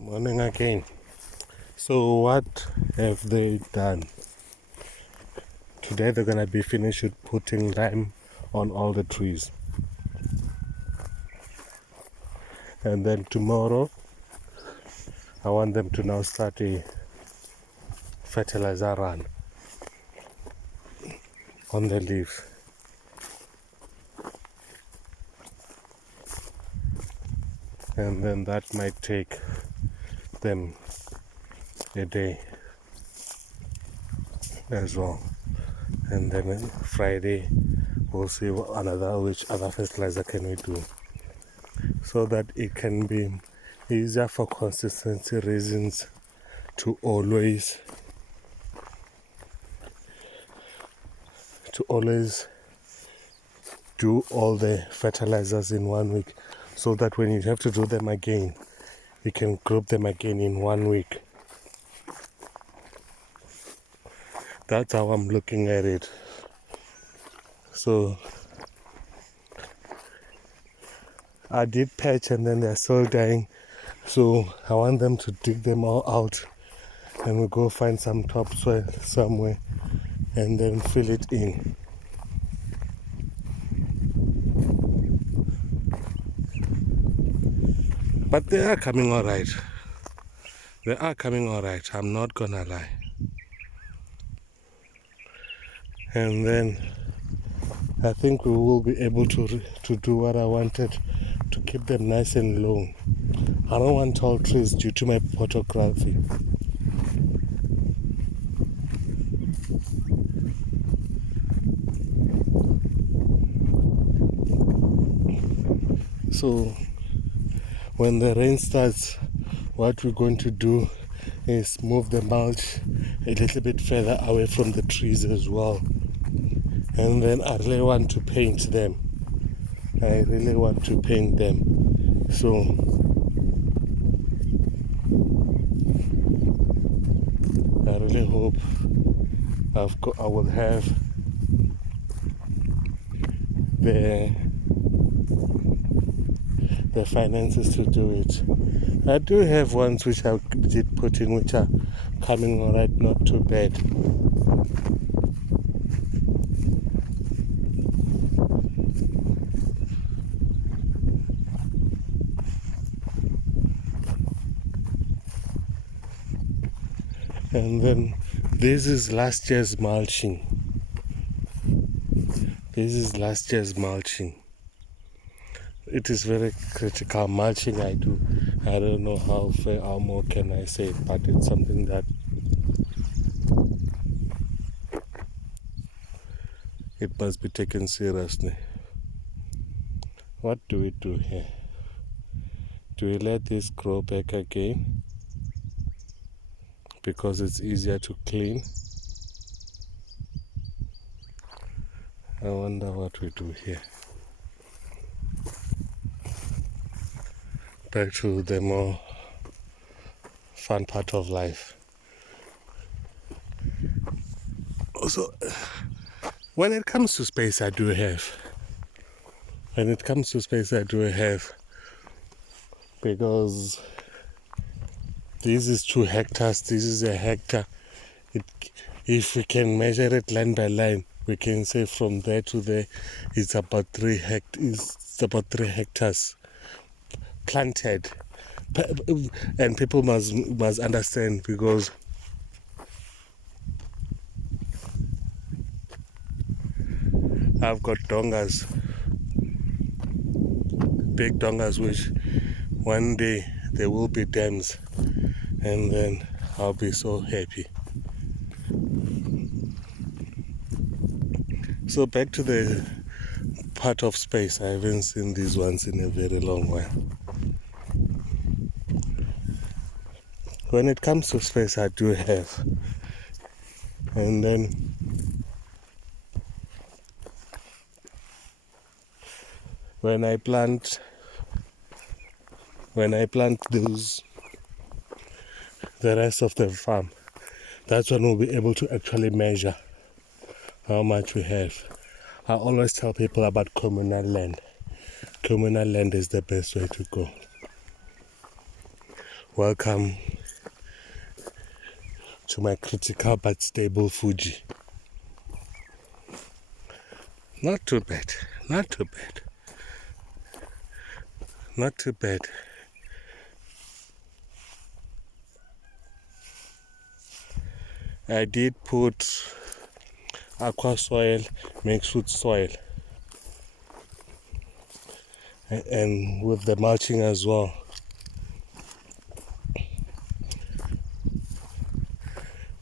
Morning again. So what have they done? Today they're gonna be finished with putting lime on all the trees. And then tomorrow I want them to now start a fertilizer run on the leaves. And then that might take them a day as well. And then on Friday we'll see which other fertilizer can we do, so that it can be easier for consistency reasons to always do all the fertilizers in 1 week, so that when you have to do them again, you can group them again in 1 week. That's how I'm looking at it. So I did patch and then they're still dying, so I want them to dig them all out and we'll go find some topsoil somewhere and then fill it in. But they are coming alright. They are coming alright, I'm not gonna lie. And then I think we will be able to do what I wanted, to keep them nice and low. I don't want tall trees due to my photography. So when the rain starts, what we're going to do is move the mulch a little bit further away from the trees as well. And then I really want to paint them. So I really hope I will have the finances to do it. I do have ones which I did put in, which are coming alright, not too bad. And then this is last year's mulching. It is very critical mulching I do. I don't know how more can I say it, but it's something that it must be taken seriously. What do we do here? Do we let this grow back again because it's easier to clean? I wonder what we do here. Back to the more fun part of life. Also, when it comes to space, I do have. Because this is 2 hectares, this is a hectare. If we can measure it line by line, we can say from there to there, it's about 3 hectares planted. And people must understand, because I've got dongas, big dongas, which one day there will be dams, and then I'll be so happy. So back to the part of space, I haven't seen these ones in a very long while. When it comes to space, I do have. And then when I plant those, the rest of the farm, that's when we'll be able to actually measure how much we have. I always tell people about communal land. Communal land is the best way to go. Welcome to my critical but stable Fuji. Not too bad, not too bad, not too bad. I did put aqua soil mixed with soil and with the mulching as well.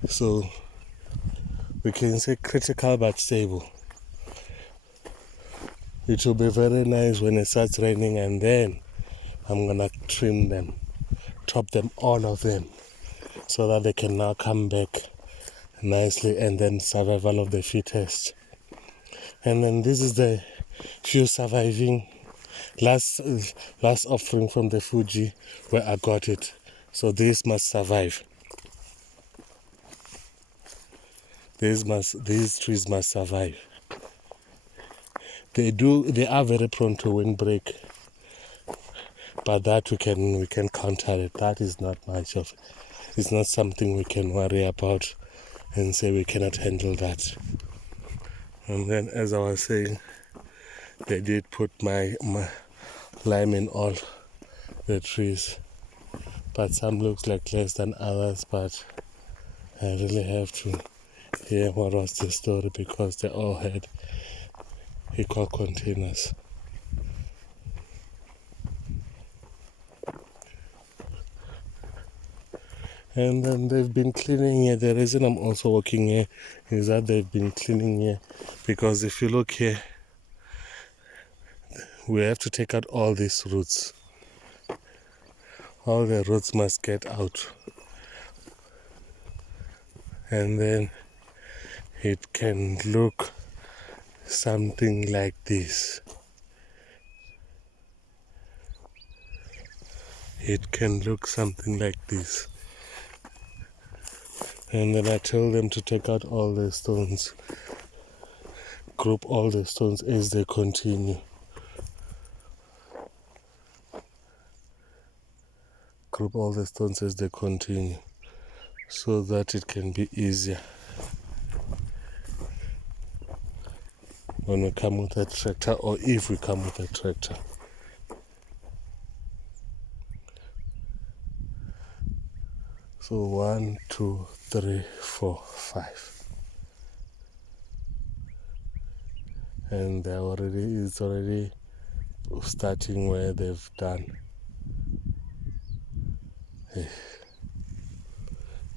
So we can say critical but stable. It will be very nice when it starts raining, and then I'm gonna trim them, chop them, all of them, so that they can now come back nicely, and then survival of the fittest. And then this is the few surviving last offering from the Fuji where I got it. So this must survive. These trees must survive. They are very prone to windbreak, but that we can counter it. That is not much of, it's not something we can worry about and say we cannot handle that. And then, as I was saying, they did put my lime in all the trees, but some looks like less than others. But I really have to hear what was the story, because they all had equal containers. And then they've been cleaning here. The reason I'm also working here is that they've been cleaning here, because if you look here, we have to take out all these roots. All the roots must get out, and then it can look something like this. It can look something like this. And then I tell them to take out all the stones, group all the stones as they continue. Group all the stones as they continue, so that it can be easier when we come with a tractor, or if we come with a tractor. So 1, 2, 3, 4, 5, and it's already starting where they've done.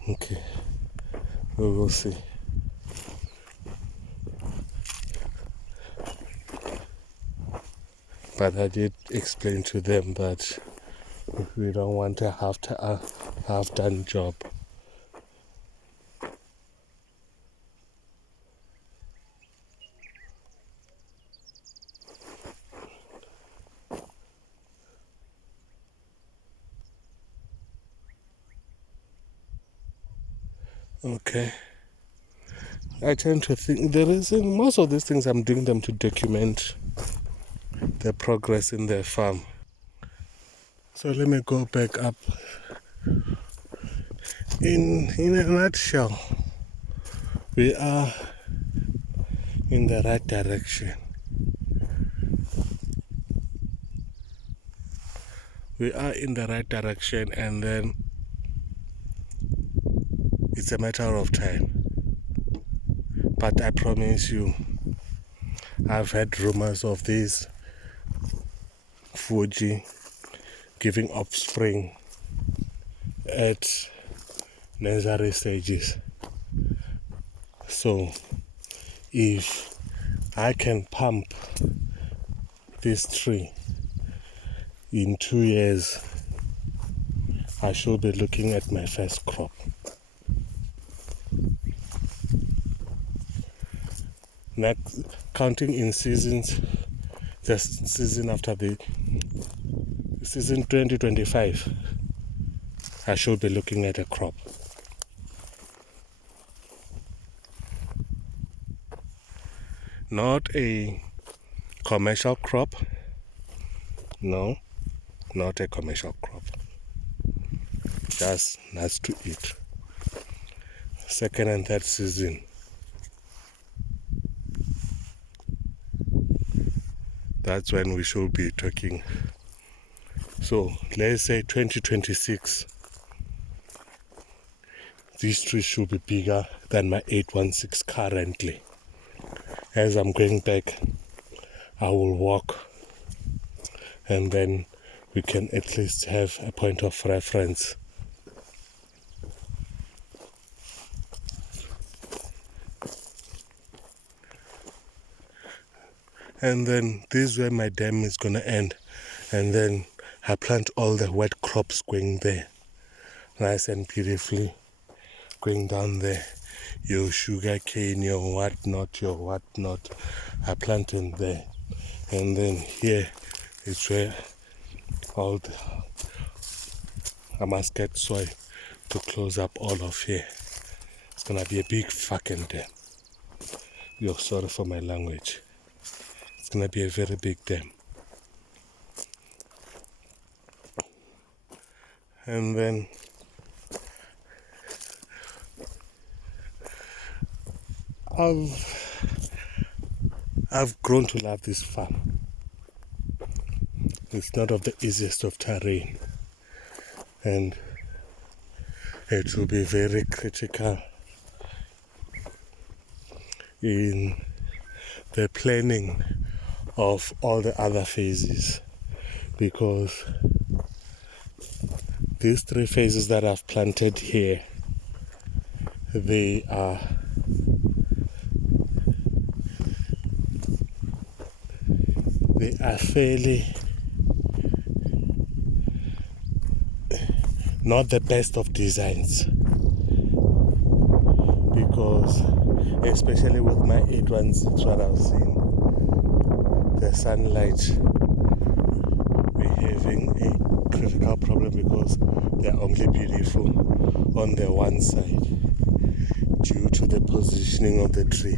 Okay, we will see. But I did explain to them that we don't want a half-done job. Okay. I tend to think the reason most of these things I'm doing them to document the progress in their farm. So let me go back up. In a nutshell, we are in the right direction. We are in the right direction, and then it's a matter of time. But I promise you, I've heard rumors of this Fuji giving offspring at nursery stages. So if I can pump this tree in 2 years, I should be looking at my first crop. Next, counting in seasons, the season after the season 2025, I should be looking at a crop. Not a commercial crop. No, not a commercial crop. just nuts to eat. Second and third season, that's when we should be talking. So let's say 2026, these trees should be bigger than my 816 currently. As I'm going back, I will walk, and then we can at least have a point of reference. And then this is where my dam is gonna end, and then I plant all the wet crops going there, nice and beautifully going down there. Your sugar cane, your whatnot, I plant in there. And then here is where all the, I must get soil to close up all of here. It's gonna be a big fucking dam. Yo, sorry for my language. It's gonna be a very big dam. And then I've grown to love this farm. It's not of the easiest of terrain, and it will be very critical in the planning of all the other phases, because these 3 phases that I've planted here, they are fairly not the best of designs, because especially with my 816, what I've seen, the sunlight, we're having a critical problem because they're only beautiful on the one side due to the positioning of the tree.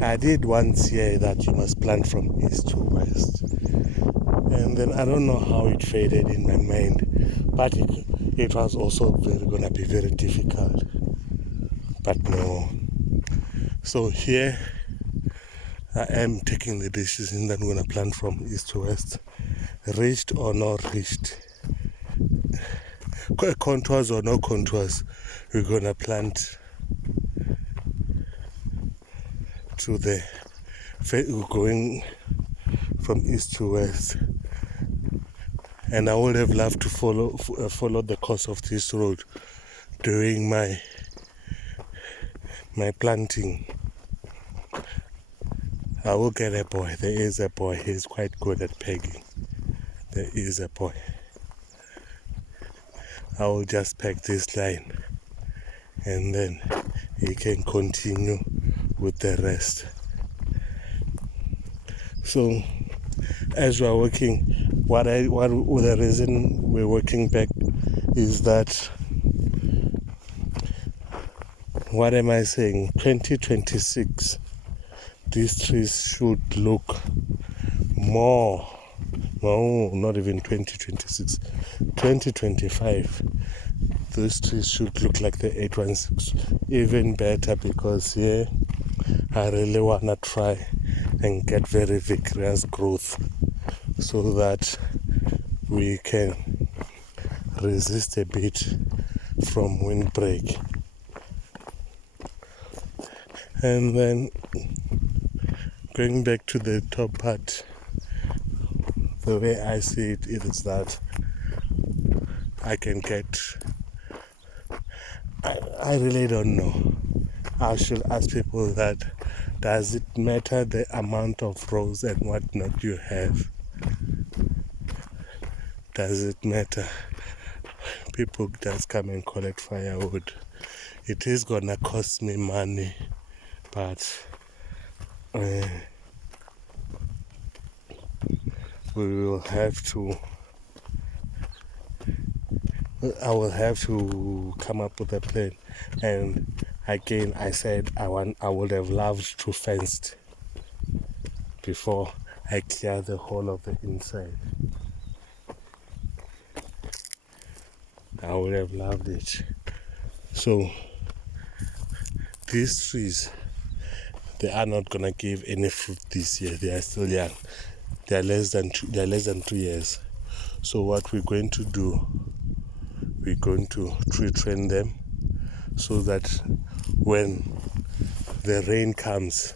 I did once hear that you must plant from east to west, and then I don't know how it faded in my mind, but it was also gonna be very difficult. But no. So here I am taking the decision that I'm gonna plant from east to west, reached or not reached, contours or no contours, we're gonna plant to the going from east to west. And I would have loved to follow the course of this road during my planting. I will get a boy. There is a boy. He's quite good at pegging. There is a boy. I will just peg this line, and then he can continue with the rest. So as we are working, what the reason we're working back is that, what am I saying, 2026, these trees should look more, no, not even 2026, 2025, those trees should look like the 816, even better, because here I really want to try and get very vigorous growth so that we can resist a bit from windbreak. And then going back to the top part, the way I see it is that I can get, I really don't know. I should ask people that, does it matter the amount of rows and whatnot you have? Does it matter? People just come and collect firewood. It is gonna cost me money, but we will have to, I will have to come up with a plan. And again, I said I would have loved to fenced before I clear the whole of the inside. I would have loved it. So these trees, they are not gonna give any fruit this year. They are still young. They are less than 2 years. So what we're going to do, we're going to tree train them so that when the rain comes,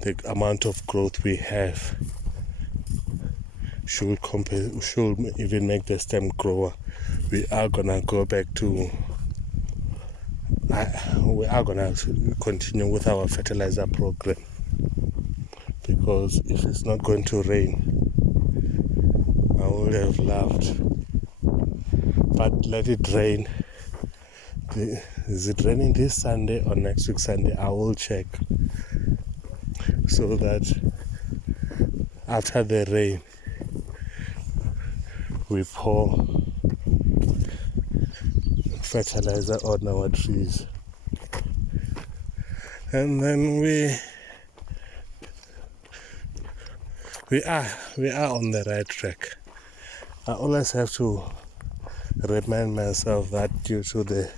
the amount of growth we have should even make the stem grower. We are gonna go back to we are gonna continue with our fertilizer program, because if it's not going to rain, I would have loved, but let it rain. Is it raining this Sunday or next week Sunday? I will check, so that after the rain we pour fertilizer on our trees, and then we are on the right track. I always have to remind myself that due to the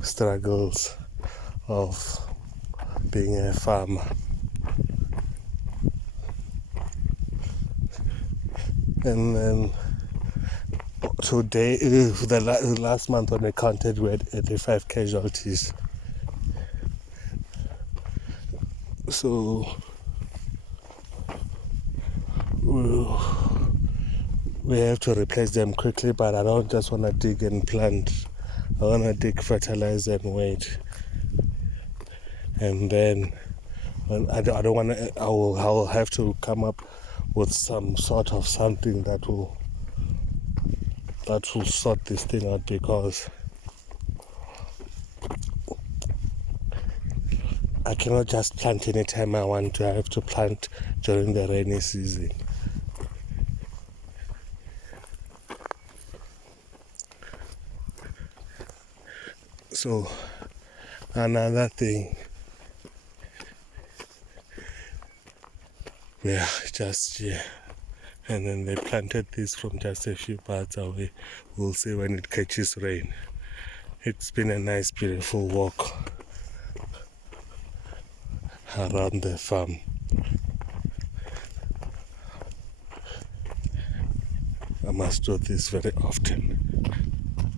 struggles of being a farmer, and then today, the last month when we counted, we had 85 casualties. So we have to replace them quickly, but I don't just want to dig and plant. I want to dig, fertilize, and wait. And then I don't want to. I'll have to come up with some sort of something that will sort this thing out, because I cannot just plant anytime I want to. I have to plant during the rainy season. So another thing, yeah, just here. And then they planted this from just a few parts away. We'll see when it catches rain. It's been a nice, beautiful walk around the farm. I must do this very often.